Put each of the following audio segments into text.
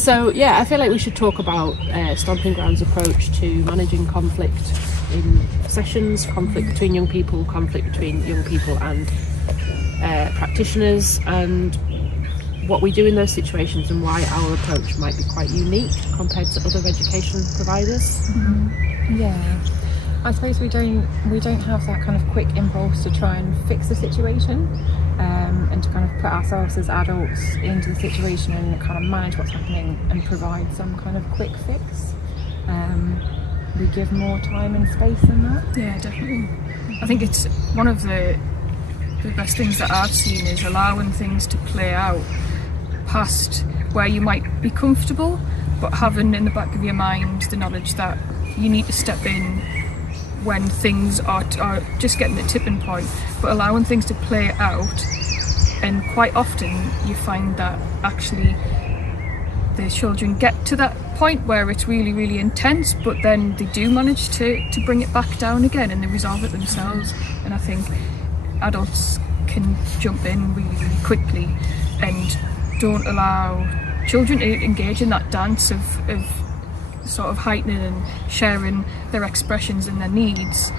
So yeah, I feel like we should talk about Stomping Ground's approach to managing conflict in sessions, conflict between young people and practitioners, and what we do in those situations and why our approach might be quite unique compared to other education providers. Yeah, I suppose we don't have that kind of quick impulse to try and fix the situation, and to kind of put ourselves as adults into the situation and kind of manage what's happening and provide some kind of quick fix. We give more time and space than that. Yeah, definitely. I think it's one of the best things that I've seen is allowing things to play out past where you might be comfortable, but having in the back of your mind the knowledge that you need to step in when things are just getting a tipping point, but allowing things to play out. And quite often you find that actually the children get to that point where it's really, really intense, but then they do manage to bring it back down again and they resolve it themselves. And I think adults can jump in really, really quickly and don't allow children to engage in that dance of sort of heightening and sharing their expressions and their needs,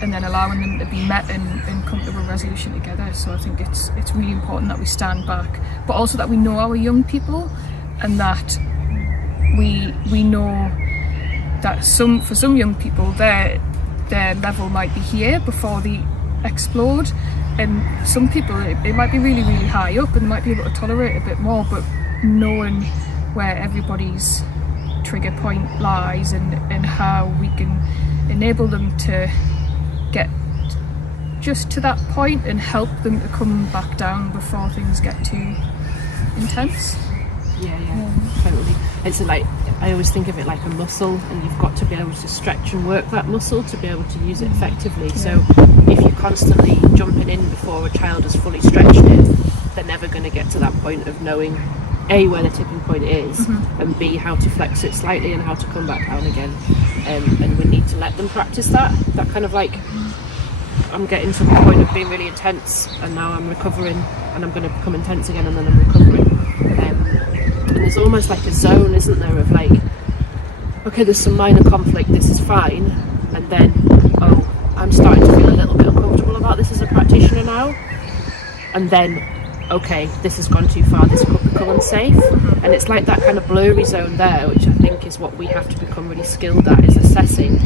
and then allowing them to be met and come to a resolution together. So I think it's really important that we stand back, but also that we know our young people, and that we know that for some young people their level might be here before they explode, and some people it might be really, really high up and they might be able to tolerate a bit more, but knowing where everybody's trigger point lies and how we can enable them to get just to that point and help them to come back down before things get too intense. Yeah, totally. It's like, I always think of it like a muscle, and you've got to be able to stretch and work that muscle to be able to use it effectively. So if you're constantly jumping in before a child has fully stretched it, they're never going to get to that point of knowing A, where the tipping point is, and B, how to flex it slightly and how to come back down again. And we need to let them practice that kind of like, I'm getting to the point of being really intense and now I'm recovering and I'm going to become intense again and then I'm recovering. And there's almost like a zone, isn't there, of like, okay, there's some minor conflict, this is fine, and then, oh, I'm starting to feel a little bit uncomfortable about this as a practitioner now, and then, okay, this has gone too far, this could become unsafe. And it's like that kind of blurry zone there, which I think is what we have to become really skilled at, is assessing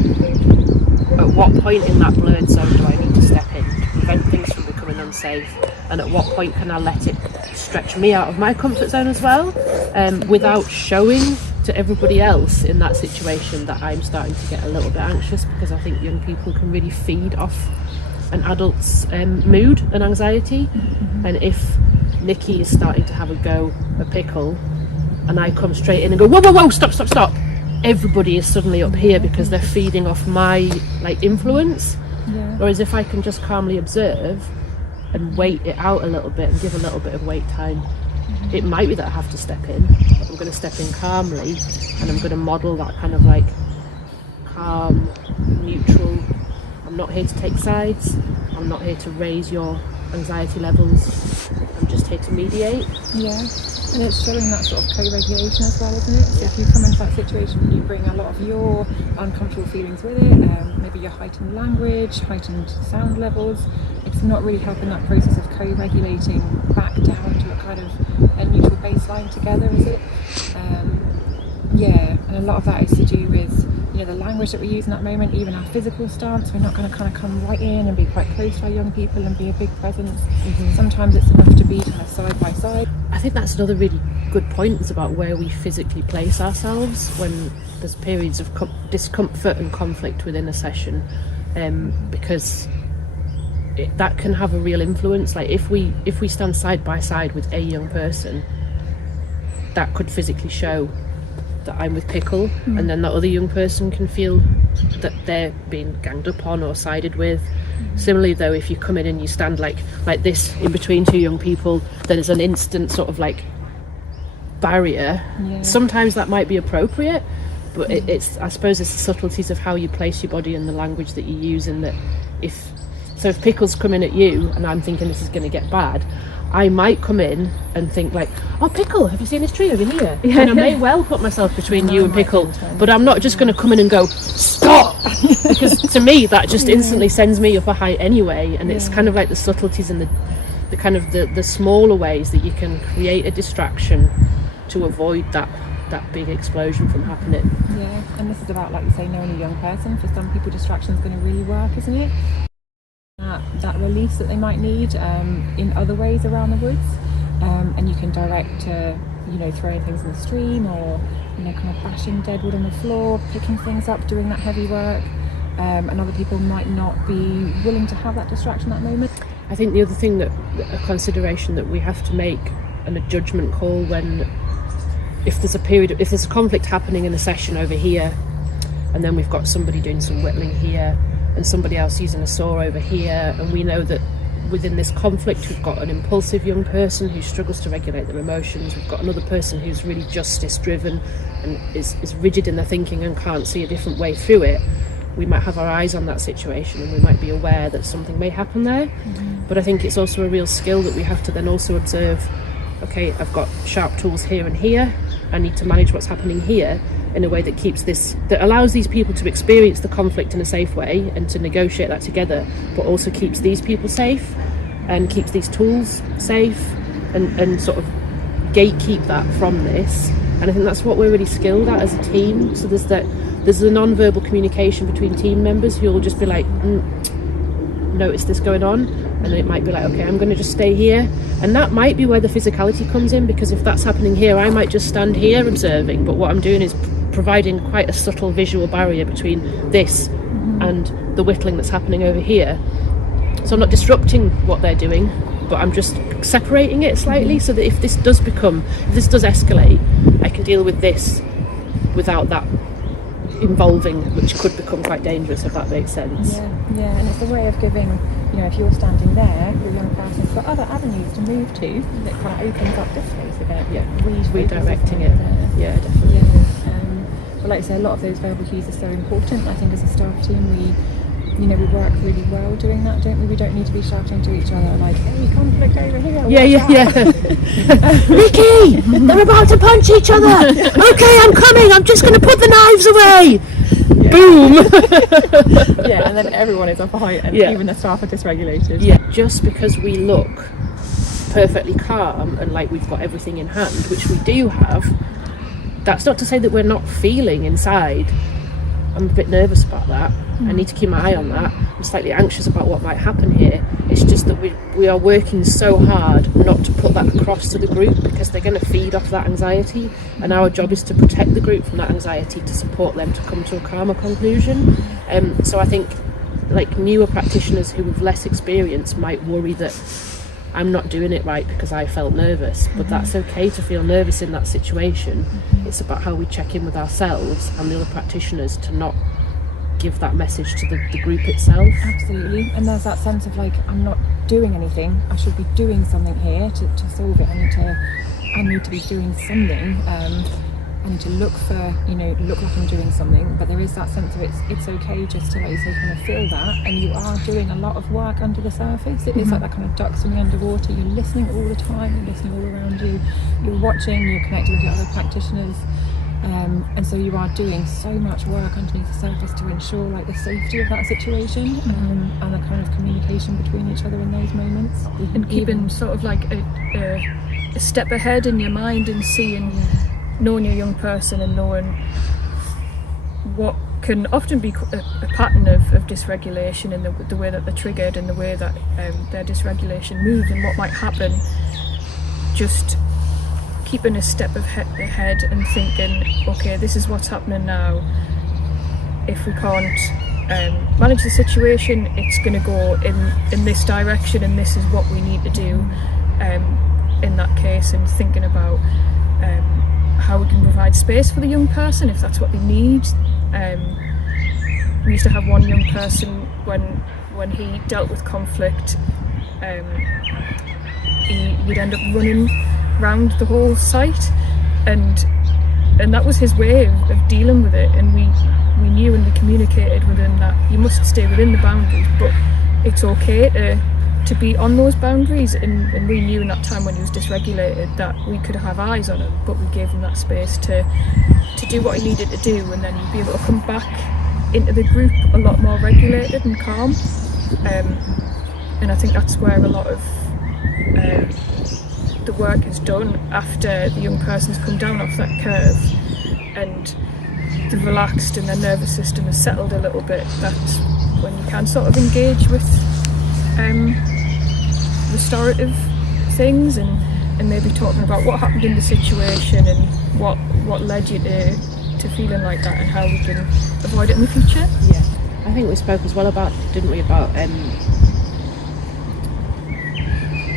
at what point in that blurred zone do I need to step in to prevent things from becoming unsafe, and at what point can I let it stretch me out of my comfort zone as well, without showing to everybody else in that situation that I'm starting to get a little bit anxious, because I think young people can really feed off an adult's mood and anxiety. And if Nikki is starting to have a go at Pickle and I come straight in and go, whoa, stop, everybody is suddenly up here because they're feeding off my like influence. Whereas if I can just calmly observe and wait it out a little bit and give a little bit of wait time, it might be that I have to step in, but I'm going to step in calmly and I'm going to model that kind of like calm, neutral, I'm not here to take sides, I'm not here to raise your anxiety levels, I'm just here to mediate. Yeah, and it's showing that sort of co-regulation as well, isn't it? So if you come into that situation and you bring a lot of your uncomfortable feelings with it, maybe your heightened language, heightened sound levels, it's not really helping that process of co-regulating back down to a kind of a neutral baseline together, is it? Yeah, and a lot of that is to do with, you know, the language that we use in that moment, even our physical stance. We're not going to kind of come right in and be quite close to our young people and be a big presence. Sometimes it's enough to be kind of side by side. I think that's another really good point, is about where we physically place ourselves when there's periods of discomfort and conflict within a session, because that can have a real influence. Like if we stand side by side with a young person, that could physically show that I'm with Pickle, and then that other young person can feel that they're being ganged up on or sided with. Similarly though, if you come in and you stand like this in between two young people, there's an instant sort of like barrier. Sometimes that might be appropriate, but it's I suppose it's the subtleties of how you place your body and the language that you use, and that if Pickle's coming at you and I'm thinking this is going to get bad, I might come in and think like, oh, Pickle, have you seen this tree over here? And I may well put myself between you and Pickle, but I'm not just going to come in and go, stop! Because to me, that just instantly sends me up a height anyway, and it's kind of like the subtleties and the kind of the smaller ways that you can create a distraction to avoid that big explosion from happening. Yeah, and this is about, like you say, knowing a young person. For some people, distraction is going to really work, isn't it? That release that they might need in other ways around the woods, and you can direct to, you know, throwing things in the stream, or, you know, kind of bashing dead wood on the floor, picking things up, doing that heavy work, and other people might not be willing to have that distraction at that moment. I think the other thing a consideration that we have to make, and a judgment call, when if there's a conflict happening in a session over here, and then we've got somebody doing some whittling here and somebody else using a saw over here, and we know that within this conflict we've got an impulsive young person who struggles to regulate their emotions, we've got another person who's really justice driven and is rigid in their thinking and can't see a different way through it. We might have our eyes on that situation and we might be aware that something may happen there. But I think it's also a real skill that we have to then also observe, okay, I've got sharp tools here and here, I need to manage what's happening here in a way that allows these people to experience the conflict in a safe way and to negotiate that together, but also keeps these people safe and keeps these tools safe, and sort of gatekeep that from this. And I think that's what we're really skilled at as a team. So there's the non-verbal communication between team members who will just be like, notice this going on, and it might be like, okay, I'm going to just stay here, and that might be where the physicality comes in, because if that's happening here, I might just stand here observing, but what I'm doing is providing quite a subtle visual barrier between this and the whittling that's happening over here. So I'm not disrupting what they're doing, but I'm just separating it slightly, so that if this does escalate, I can deal with this without that involving, which could become quite dangerous, if that makes sense. Yeah, and it's a way of giving, you know, if you're standing there, your young person's got other avenues to move to, that kind of opens up this space a bit. Yeah, redirecting it. Yeah, definitely. But like I say, a lot of those verbal cues are so important. I think as a staff team, we work really well doing that, don't we? We don't need to be shouting to each other like, hey, conflict over here. Yeah. Ricky, they're about to punch each other. Okay, I'm coming. I'm just going to put the knives away. Yeah. Boom. Yeah, and then everyone is up a height, and even the staff are dysregulated. Yeah, just because we look perfectly calm and like we've got everything in hand, which we do have, that's not to say that we're not feeling inside. I'm a bit nervous about that. I need to keep my eye on that. I'm slightly anxious about what might happen here. It's just that we are working so hard not to put that across to the group, because they're going to feed off that anxiety, and our job is to protect the group from that anxiety, to support them to come to a calmer conclusion. So I think like newer practitioners who have less experience might worry that I'm not doing it right because I felt nervous, but that's okay to feel nervous in that situation. It's about how we check in with ourselves and the other practitioners to not give that message to the group itself. Absolutely. And there's that sense of like, I'm not doing anything, I should be doing something here to solve it. I need to be doing something. I need to look like I'm doing something, but there is that sense of it's okay just to, like you say, kind of feel that, and you are doing a lot of work under the surface. It is like that kind of duck swimming underwater. You're listening all the time, you're listening all around you, you're watching, you're connected with your other practitioners, and so you are doing so much work underneath the surface to ensure like the safety of that situation, and the kind of communication between each other in those moments, and keeping sort of like a step ahead in your mind and seeing. Knowing your young person and knowing what can often be a pattern of dysregulation in the way that they're triggered and the way that their dysregulation moves and what might happen, just keeping a step ahead and thinking, okay, this is what's happening now. If we can't manage the situation, it's going to go in this direction, and this is what we need to do in that case, and thinking about how we can provide space for the young person if that's what they need. We used to have one young person when he dealt with conflict, he would end up running around the whole site, and that was his way of dealing with it, and we knew and we communicated with him that you must stay within the boundaries, but it's okay to to be on those boundaries, and we knew in that time when he was dysregulated that we could have eyes on him, but we gave him that space to do what he needed to do, and then be able to come back into the group a lot more regulated and calm. And I think that's where a lot of the work is done after the young person's come down off that curve and they've relaxed and their nervous system has settled a little bit. That's when you can sort of engage with restorative things and maybe talking about what happened in the situation and what led you to feeling like that and how we can avoid it in the future. Yeah, I think we spoke as well about, didn't we, about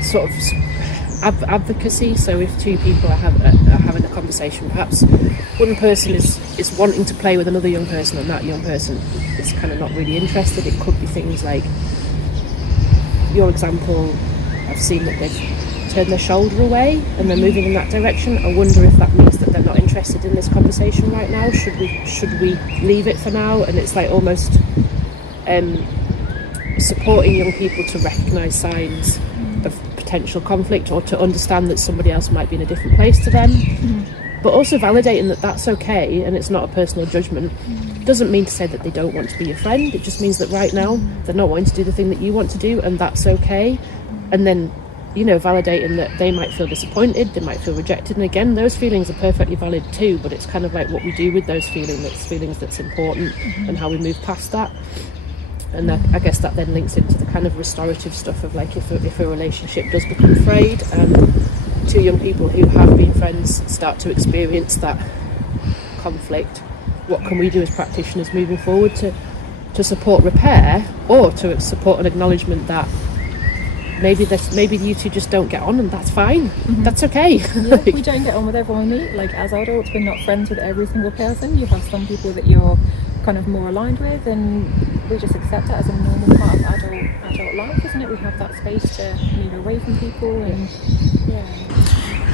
sort of advocacy. So if two people are having a conversation, perhaps one person is wanting to play with another young person and that young person is kind of not really interested. It could be things like your example. I've seen that they've turned their shoulder away and they're moving in that direction. I wonder if that means that they're not interested in this conversation right now. Should we leave it for now? And it's like almost supporting young people to recognise signs of potential conflict or to understand that somebody else might be in a different place to them, but also validating that that's okay and it's not a personal judgment. Doesn't mean to say that they don't want to be your friend. It just means that right now they're not wanting to do the thing that you want to do, and that's okay. And then, you know, validating that they might feel disappointed, they might feel rejected, and again, those feelings are perfectly valid too, but it's kind of like what we do with those feelings that's important, and how we move past that. And I guess that then links into the kind of restorative stuff of like if a relationship does become frayed and two young people who have been friends start to experience that conflict, what can we do as practitioners moving forward to support repair or to support an acknowledgement that maybe you two just don't get on, and that's fine. That's okay. Yeah, we don't get on with everyone we meet. Like, as adults, we're not friends with every single person. You have some people that you're kind of more aligned with, and we just accept that as a normal part of adult life, isn't it? We have that space to move away from people, and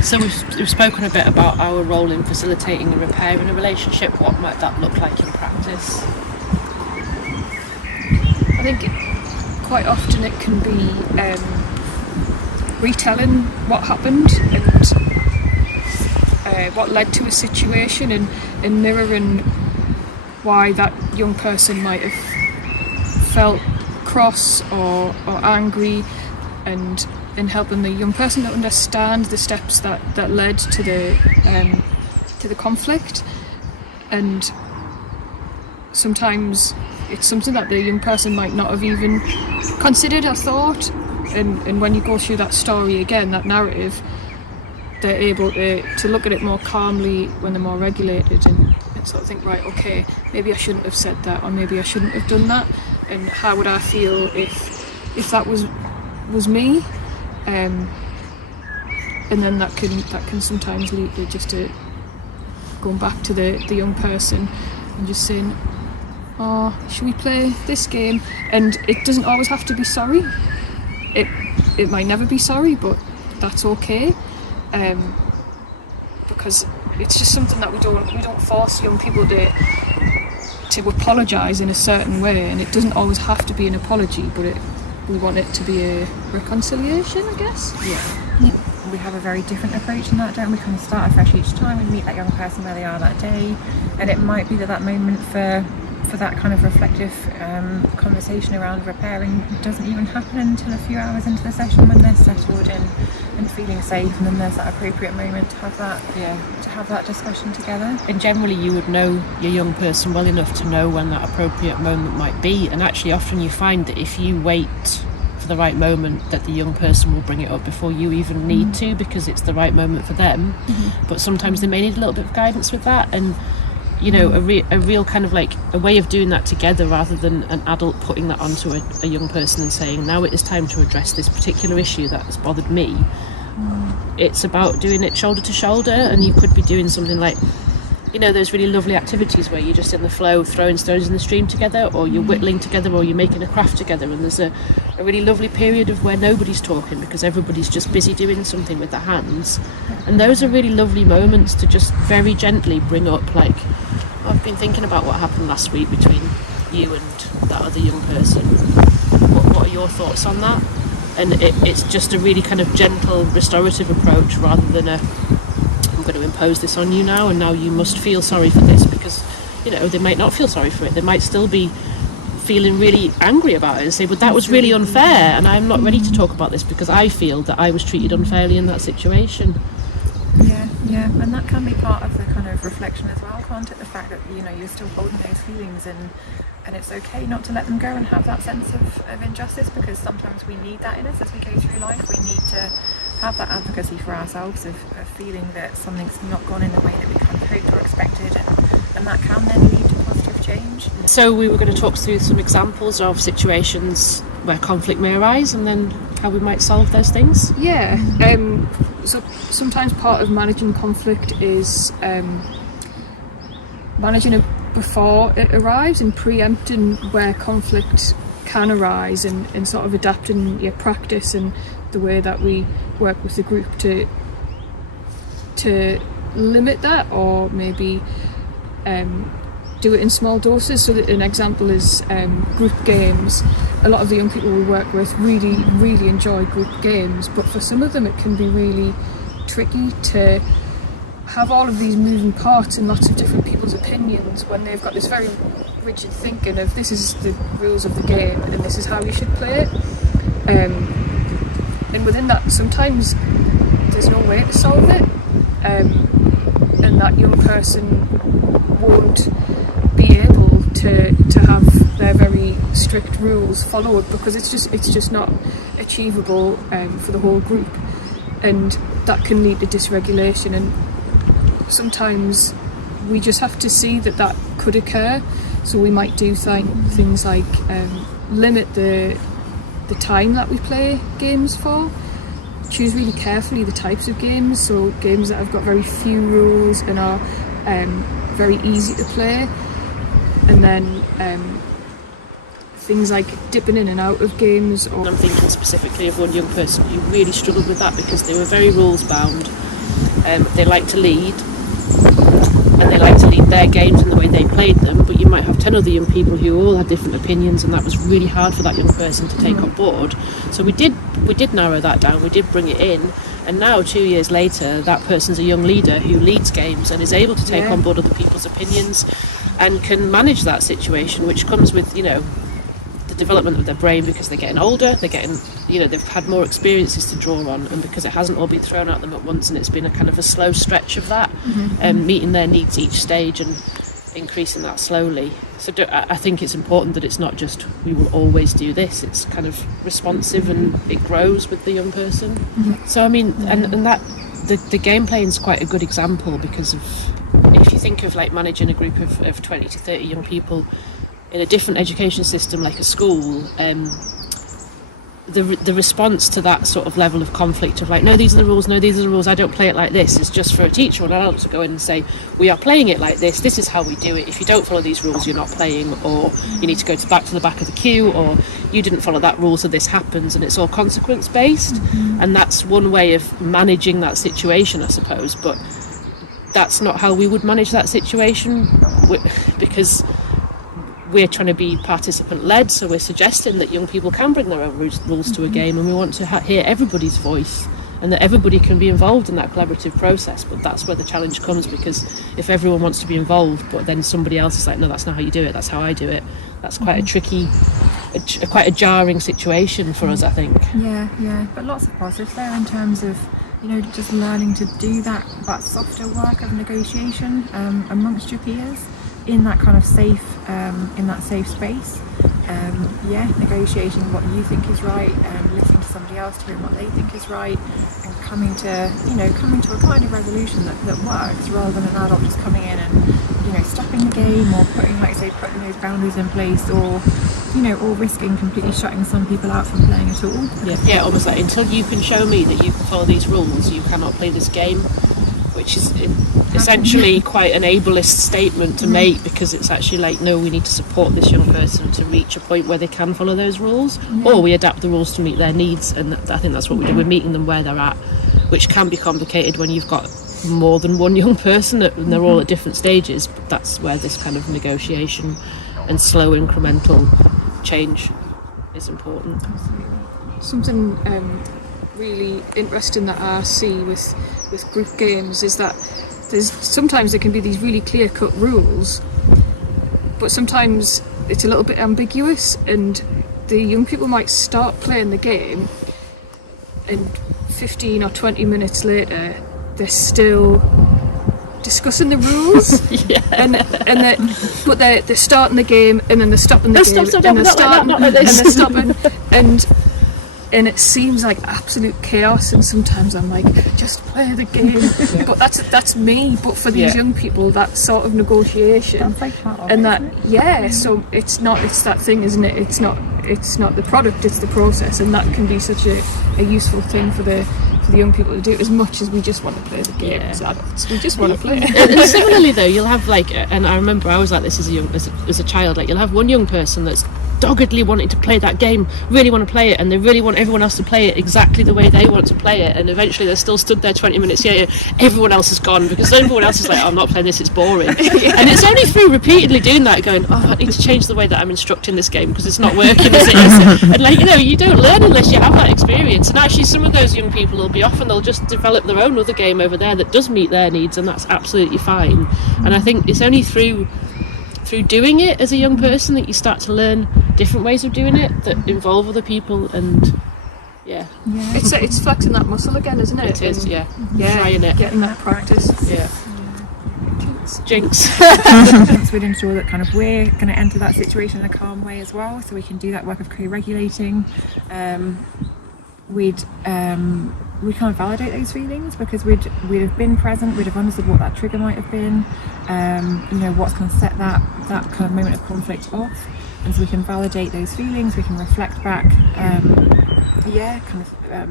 So we've spoken a bit about our role in facilitating a repair in a relationship. What might that look like in practice? I think quite often it can be retelling what happened and what led to a situation, and mirroring why that young person might have felt cross or angry, and helping the young person to understand the steps that led to the conflict. And sometimes it's something that the young person might not have even considered or thought, and when you go through that story again, that narrative, they're able to look at it more calmly when they're more regulated and sort of think, right, okay, maybe I shouldn't have said that, or maybe I shouldn't have done that, and how would I feel if that was me, and then that can sometimes lead to just going back to the young person and just saying, oh, should we play this game? And it doesn't always have to be sorry. It might never be sorry, but that's okay, because it's just something that we don't force young people to apologise in a certain way, and it doesn't always have to be an apology, but we want it to be a reconciliation, I guess. Yeah. We have a very different approach in that, don't we? Kind of start afresh each time and meet that young person where they are that day, and it might be that moment for that kind of reflective conversation around repairing doesn't even happen until a few hours into the session when they're settled and feeling safe, and then there's that appropriate moment to have that discussion together. And generally you would know your young person well enough to know when that appropriate moment might be, and actually often you find that if you wait for the right moment, that the young person will bring it up before you even need to, because it's the right moment for them. But sometimes they may need a little bit of guidance with that, and you know, a real kind of like a way of doing that together, rather than an adult putting that onto a young person and saying, now it is time to address this particular issue that has bothered me. It's about doing it shoulder to shoulder, and you could be doing something like, you know, those really lovely activities where you're just in the flow throwing stones in the stream together, or you're whittling together, or you're making a craft together, and there's a really lovely period of where nobody's talking because everybody's just busy doing something with their hands. And those are really lovely moments to just very gently bring up, like, I've been thinking about what happened last week between you and that other young person. What are your thoughts on that? and it's just a really kind of gentle restorative approach rather than I'm going to impose this on you now, and now you must feel sorry for this, because they might not feel sorry for it. They might still be feeling really angry about it and say, but that was really unfair, and I'm not ready to talk about this because I feel that I was treated unfairly in that situation. Yeah, and that can be part of the kind of reflection as well, can't it? The fact that you're still holding those feelings, and it's okay not to let them go and have that sense of injustice, because sometimes we need that in us as we go through life. We need to have that advocacy for ourselves of feeling that something's not gone in the way that we kind of hoped or expected, and that can then lead to positive change. So we were going to talk through some examples of situations where conflict may arise, and then how we might solve those things. Yeah. So sometimes part of managing conflict is managing it before it arrives and preempting where conflict can arise, and sort of adapting your practice and the way that we work with the group to limit that, or maybe do it in small doses. So that an example is group games. A lot of the young people we work with really enjoy group games, but for some of them it can be really tricky to have all of these moving parts and lots of different people's opinions when they've got this very rigid thinking of this is the rules of the game and this is how you should play it. And within that, sometimes there's no way to solve it, and that young person won't be able to have their very strict rules followed, because it's just not achievable for the whole group, and that can lead to dysregulation. And sometimes we just have to see that could occur, so we might do things like limit the time that we play games for, choose really carefully the types of games, so games that have got very few rules and are very easy to play, and then things like dipping in and out of games. Or I'm thinking specifically of one young person who really struggled with that because they were very rules bound. They like to lead, and they like to lead their games in the way they played them, but you might have 10 other young people who all had different opinions, and that was really hard for that young person to take on board. So we did narrow that down, we did bring it in, and now 2 years later that person's a young leader who leads games and is able to take on board other people's opinions and can manage that situation, which comes with the development of their brain, because they're getting older, they've had more experiences to draw on, and because it hasn't all been thrown at them at once, and it's been a kind of a slow stretch of that, meeting their needs each stage and increasing that slowly. So I think it's important that it's not just we will always do this, it's kind of responsive and it grows with the young person. So I mean, and that the game playing is quite a good example, because of, if you think of like managing a group of 20 to 30 young people in a different education system like a school, the response to that sort of level of conflict of like, no, these are the rules, I don't play it like this, is just for a teacher or an adult to go in and say, we are playing it like this is how we do it, if you don't follow these rules you're not playing, or you need to go back to the back of the queue, or you didn't follow that rule so this happens, and it's all consequence based. And that's one way of managing that situation, I suppose, but that's not how we would manage that situation, because we're trying to be participant-led, so we're suggesting that young people can bring their own rules to a game, and we want to hear everybody's voice, and that everybody can be involved in that collaborative process. But that's where the challenge comes, because if everyone wants to be involved, but then somebody else is like, no, that's not how you do it, that's how I do it, that's quite a tricky, quite a jarring situation for us, I think. Yeah, but lots of positives there in terms of just learning to do that softer work of negotiation amongst your peers in that kind of safe space. Negotiating what you think is right, listening to somebody else to hear what they think is right, and coming to a kind of resolution that works, rather than an adult just coming in and stopping the game, or putting those boundaries in place, or risking completely shutting some people out from playing at all. Yeah, almost like, until you can show me that you can follow these rules, you cannot play this game, which is essentially quite an ableist statement to make, because it's actually like, no, we need to support this young person to reach a point where they can follow those rules, or we adapt the rules to meet their needs, and I think that's what we do. We're meeting them where they're at, which can be complicated when you've got more than one young person and they're all at different stages, but that's where this kind of negotiation and slow incremental change is important. Absolutely. something really interesting that I see with group games is that sometimes there can be these really clear-cut rules, but sometimes it's a little bit ambiguous, and the young people might start playing the game, and 15 or 20 minutes later they're still discussing the rules. But they're starting the game, and then they're stopping the game, and they're starting, and they're stopping, and it seems like absolute chaos, and sometimes I'm like, just play the game. But that's me. But for these young people, that sort of negotiation, That's like part of and it, that isn't it? so it's that thing, isn't it? It's not the product, it's the process, and that can be such a useful thing for the young people to do, as much as we just want to play the game as adults. We just want to play. And similarly though, you'll have and I remember I was like this as a child, like you'll have one young person that's doggedly wanting to play that game, really want to play it, and they really want everyone else to play it exactly the way they want to play it, and eventually they're still stood there 20 minutes later, everyone else has gone, because everyone else is like, oh, I'm not playing this, it's boring. And it's only through repeatedly doing that, going, oh, I need to change the way that I'm instructing this game because it's not working as it is. And like, you don't learn unless you have that experience, and actually some of those young people will be off and they'll just develop their own other game over there that does meet their needs, and that's absolutely fine. And I think it's only through doing it as a young person that you start to learn different ways of doing it that involve other people, and it's flexing that muscle again, isn't it? It is, and, trying it, getting that practice. Jinx. Sometimes we'd ensure that kind of we're going to enter that situation in a calm way as well, so we can do that work of co-regulating. We'd kind of validate those feelings, because we'd have been present, we'd have understood what that trigger might have been, what's going to set that kind of moment of conflict off, and so we can validate those feelings, we can reflect back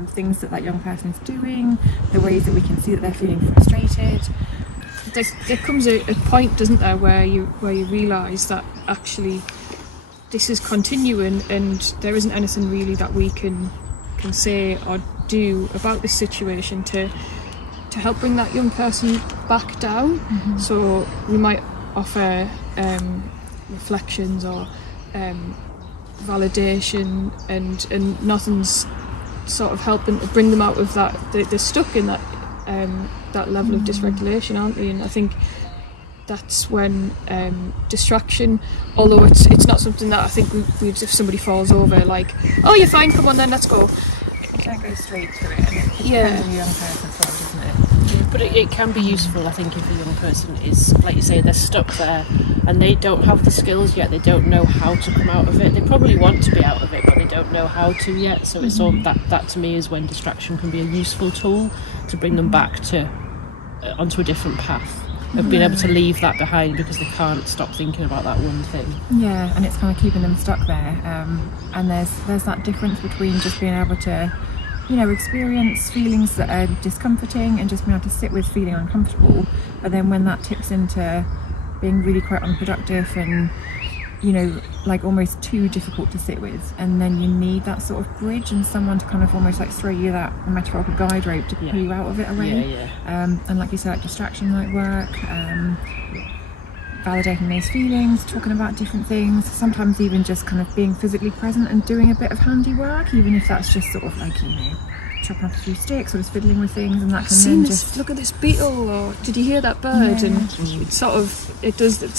things that young person's doing, the ways that we can see that they're feeling frustrated. There comes a point, doesn't there, where you realise that actually this is continuing, and there isn't anything really that we can say or do about this situation to help bring that young person back down. So we might offer reflections or validation, and nothing's sort of helping to bring them out of that. They're stuck in that level of dysregulation, aren't they? And I think that's when distraction, although it's not something that I think we'd if somebody falls over, like, oh, you're fine, come on then, let's go. You don't go straight to it, and it depends on the young person as well, doesn't it? But it can be useful, I think, if a young person is, like you say, they're stuck there and they don't have the skills yet, they don't know how to come out of it. They probably want to be out of it, but they don't know how to yet. So it's all that to me is when distraction can be a useful tool to bring them back to onto a different path of being able to leave that behind, because they can't stop thinking about that one thing. Yeah, and it's kind of keeping them stuck there. And there's that difference between just being able to, experience feelings that are discomforting and just being able to sit with feeling uncomfortable. But then when that tips into being really quite unproductive and, almost too difficult to sit with, and then you need that sort of bridge and someone to kind of almost throw you that metaphorical guide rope to pull you out of it away. And like you said, distraction might work. Validating those feelings, talking about different things, sometimes even just kind of being physically present and doing a bit of handiwork, even if that's just sort of chopping up a few sticks or just fiddling with things, and that can then just look at this beetle, or did you hear that bird? And it's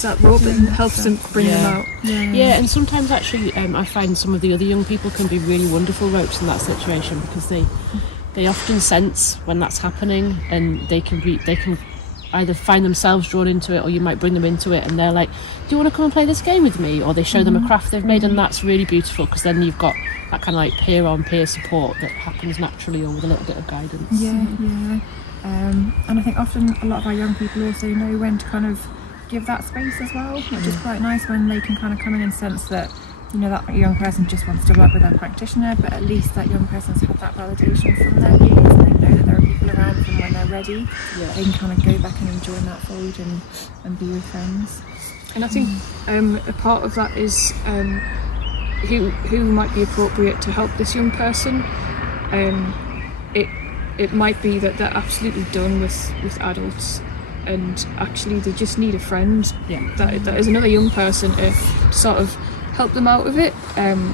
that rope that helps them bring them out. And sometimes actually I find some of the other young people can be really wonderful ropes in that situation, because they often sense when that's happening, and they can either find themselves drawn into it, or you might bring them into it and they're like, do you want to come and play this game with me? Or they show them a craft they've made, and that's really beautiful, because then you've got that kind of peer on peer support that happens naturally, or with a little bit of guidance. And I think often a lot of our young people also know when to kind of give that space as well, which is quite nice, when they can kind of come in and sense that that young person just wants to work with their practitioner, but at least that young person's had that validation from their peers, and they know that there are people around them when they're ready. They can kind of go back and join that fold and be with friends. And I think a part of that is who might be appropriate to help this young person. It might be that they're absolutely done with adults, and actually they just need a friend that is another young person to sort of help them out of it, and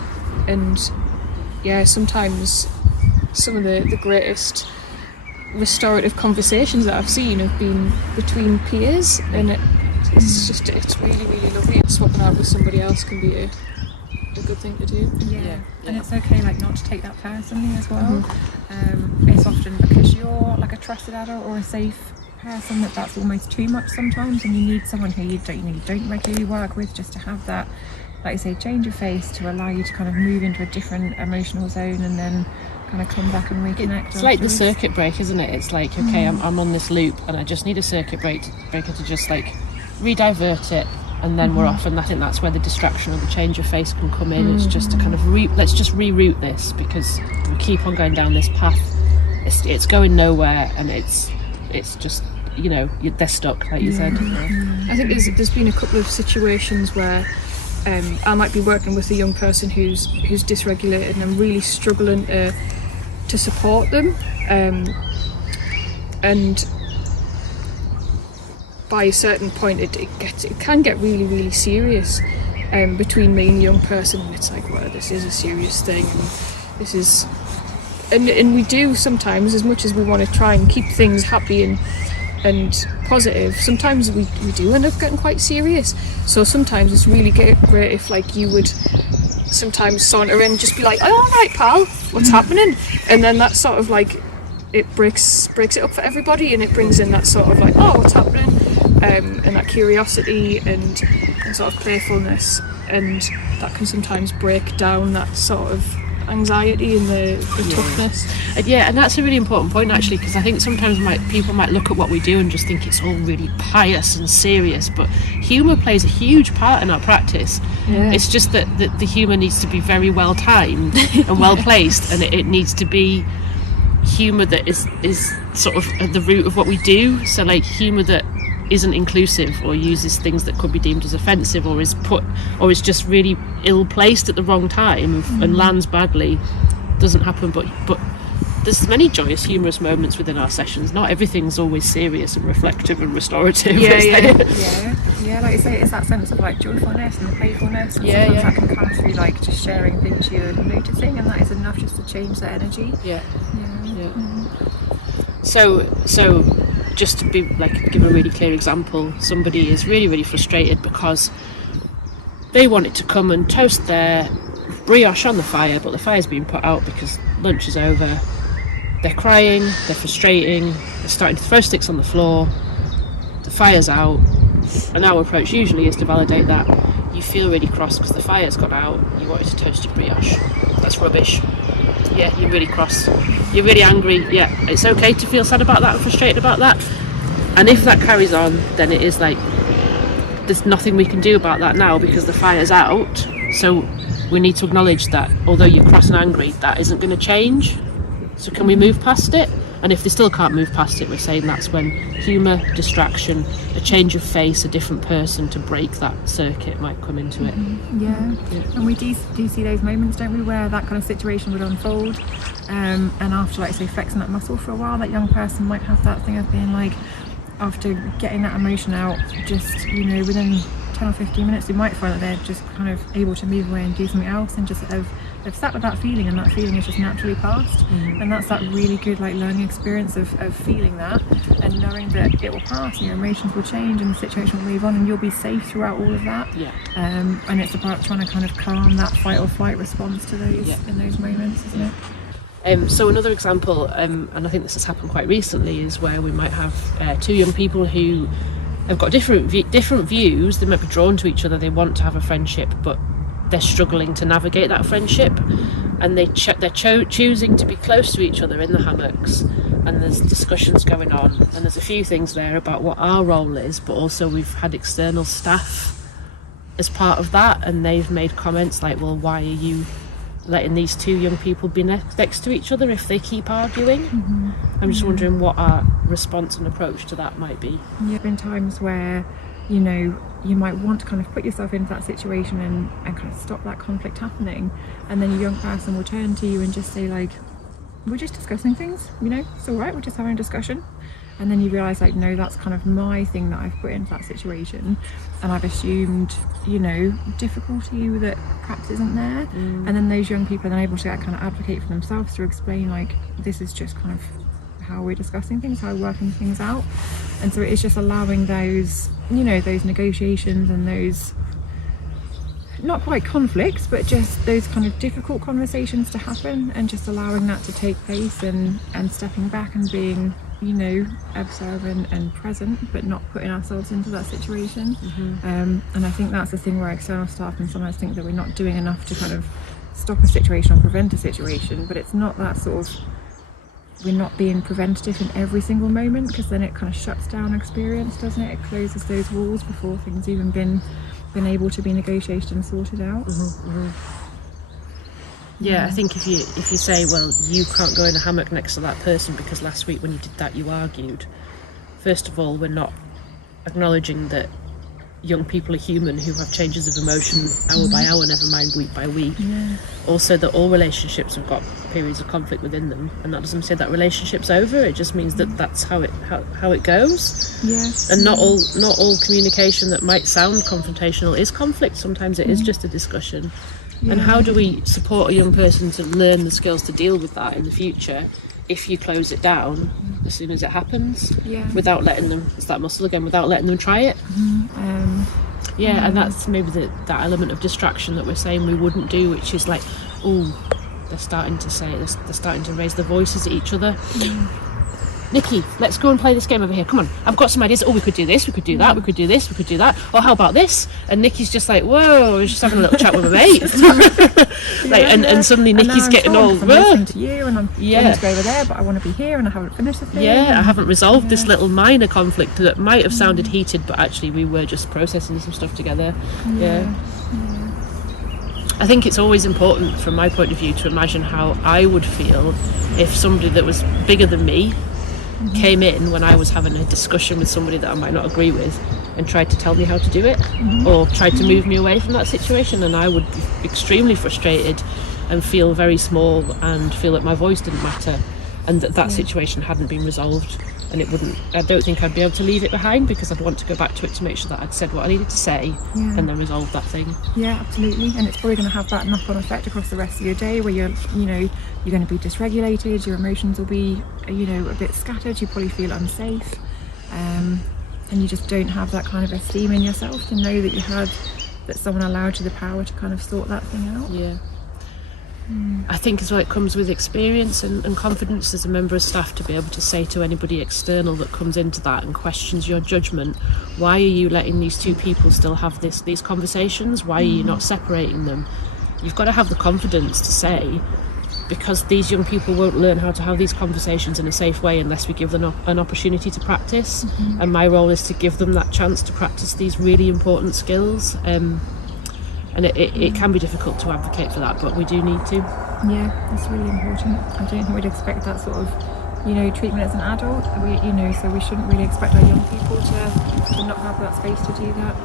yeah, sometimes some of the greatest restorative conversations that I've seen have been between peers, and it's really, really lovely, and swapping out with somebody else can be a good thing to do. Yeah. And it's okay like not to take that personally as well. It's often because you're like a trusted adult or a safe person that's almost too much sometimes, and you need someone who you don't regularly work with, just to have that, like I say, change of face to allow you to kind of move into a different emotional zone and then kind of come back and reconnect. It's like the circuit break, isn't it? It's like, okay, I'm on this loop and I just need a circuit breaker to just like re-divert it, and then we're off. And I think that's where the distraction or the change of face can come in. It's just to kind of let's just reroute this, because we keep on going down this path. It's going nowhere, and it's just, you know, they're stuck, like you said. I think there's been a couple of situations where I might be working with a young person who's dysregulated, and I'm really struggling to support them, and by a certain point it can get really, really serious between me and the young person, and it's like, well, this is a serious thing, and this is, and we do sometimes, as much as we want to try and keep things happy and positive, sometimes we do end up getting quite serious. So sometimes it's really great if like you would sometimes saunter in, just be like, oh, all right, pal, what's happening? And then that sort of like, it breaks it up for everybody, and it brings in that sort of like, oh, what's happening? And that curiosity and sort of playfulness, and that can sometimes break down that sort of anxiety and the toughness. And that's a really important point, actually, because I think sometimes people might look at what we do and just think it's all really pious and serious, but humour plays a huge part in our practice. It's just that the humour needs to be very well timed and well placed, and it needs to be humour that is sort of at the root of what we do. So like humour that isn't inclusive or uses things that could be deemed as offensive, or is just really ill placed at the wrong time and lands badly, doesn't happen. But there's many joyous, humorous moments within our sessions. Not everything's always serious and reflective and restorative. Yeah, like you say, it's that sense of like joyfulness and playfulness, and sometimes that can come through like just sharing things you're noticing, and that is enough just to change the energy. So just to be like, give a really clear example, somebody is really, really frustrated because they wanted to come and toast their brioche on the fire, but the fire's been put out because lunch is over. They're crying, they're frustrating, they're starting to throw sticks on the floor, the fire's out, and our approach usually is to validate that. You feel really cross because the fire's got out, you wanted to toast your brioche. That's rubbish. Yeah, you're really cross, you're really angry. Yeah, it's okay to feel sad about that and frustrated about that. And if that carries on, then it is like, there's nothing we can do about that now because the fire's out. So we need to acknowledge that although you're cross and angry, that isn't going to change. So can we move past it? And if they still can't move past it, we're saying that's when humour, distraction, a change of face, a different person to break that circuit might come into it. And we do see those moments, don't we, where that kind of situation would unfold, and after, like say, flexing that muscle for a while, that young person might have that thing of being like, after getting that emotion out, just, you know, within 10 or 15 minutes they might find that they're just kind of able to move away and do something else, and just they've sat with that feeling, and that feeling is just naturally passed. And that's that really good like learning experience of feeling that and knowing that it will pass, and your emotions will change and the situation will move on, and you'll be safe throughout all of that. And it's about trying to kind of calm that fight or flight response to those in those moments, isn't it? So another example, and I think this has happened quite recently, is where we might have two young people who have got different views. They might be drawn to each other, they want to have a friendship, but they're struggling to navigate that friendship, and they're choosing to be close to each other in the hammocks, and there's discussions going on, and there's a few things there about what our role is, but also we've had external staff as part of that, and they've made comments like, well, why are you letting these two young people be next to each other if they keep arguing? I'm just wondering what our response and approach to that might be. There have been times where, you know, you might want to kind of put yourself into that situation and kind of stop that conflict happening, and then a young person will turn to you and just say like, we're just discussing things, you know, it's all right, we're just having a discussion. and then you realise like, no, that's kind of my thing that I've put into that situation, and I've assumed, you know, difficulty that perhaps isn't there. And then those young people are then able to kind of advocate for themselves, to explain like, this is just kind of how we're discussing things, how we're working things out. And so it's just allowing those, you know, those negotiations and those, not quite conflicts, but just those kind of difficult conversations to happen, and just allowing that to take place, and stepping back and being, you know, observant and present, but not putting ourselves into that situation. And I think that's the thing where external staff can sometimes think that we're not doing enough to kind of stop a situation or prevent a situation, but it's not that sort of, we're not being preventative in every single moment, because then it kind of shuts down experience, doesn't it? It closes those walls before things even been able to be negotiated and sorted out. Yeah, I think if you say, well, you can't go in a hammock next to that person because last week when you did that you argued, first of all, we're not acknowledging that young people are human who have changes of emotion hour by hour, never mind week by week. Also, that all relationships have got periods of conflict within them, and that doesn't say that relationship's over. It just means that that's how it goes. And not all communication that might sound confrontational is conflict. Sometimes it is just a discussion. And how do we support a young person to learn the skills to deal with that in the future if you close it down as soon as it happens, without letting them, it's that muscle again, without letting them try it? And that's maybe that element of distraction that we're saying we wouldn't do, which is like, oh, they're starting to raise their voices at each other. Nikki, let's go and play this game over here. Come on, I've got some ideas. Oh, we could do this, we could do that, we could do this, we could do that. Or how about this? And Nikki's just like, whoa, we're just having a little chat with a mate. And suddenly Nikki's getting all, I'm listening to you, and I'm going to go over there, but I want to be here, and I haven't finished the thing. I haven't resolved this little minor conflict that might have sounded heated, but actually we were just processing some stuff together. I think it's always important, from my point of view, to imagine how I would feel if somebody that was bigger than me came in when I was having a discussion with somebody that I might not agree with and tried to tell me how to do it, or tried to move me away from that situation, and I would be extremely frustrated and feel very small and feel that my voice didn't matter, and that situation hadn't been resolved. And I don't think I'd be able to leave it behind, because I'd want to go back to it to make sure that I'd said what I needed to say and then resolve that thing. Yeah, absolutely. And it's probably going to have that knock-on effect across the rest of your day, where you're going to be dysregulated, your emotions will be, a bit scattered, you probably feel unsafe, and you just don't have that kind of esteem in yourself to know that someone allowed you the power to kind of sort that thing out. I think as well, it comes with experience and confidence as a member of staff to be able to say to anybody external that comes into that and questions your judgment, why are you letting these two people still have these conversations? Why are you not separating them? You've got to have the confidence to say, because these young people won't learn how to have these conversations in a safe way unless we give them an opportunity to practice. And my role is to give them that chance to practice these really important skills. And it can be difficult to advocate for that, but we do need to. Yeah, that's really important. I don't think we'd expect that sort of, treatment as an adult. So we shouldn't really expect our young people to not have that space to do that.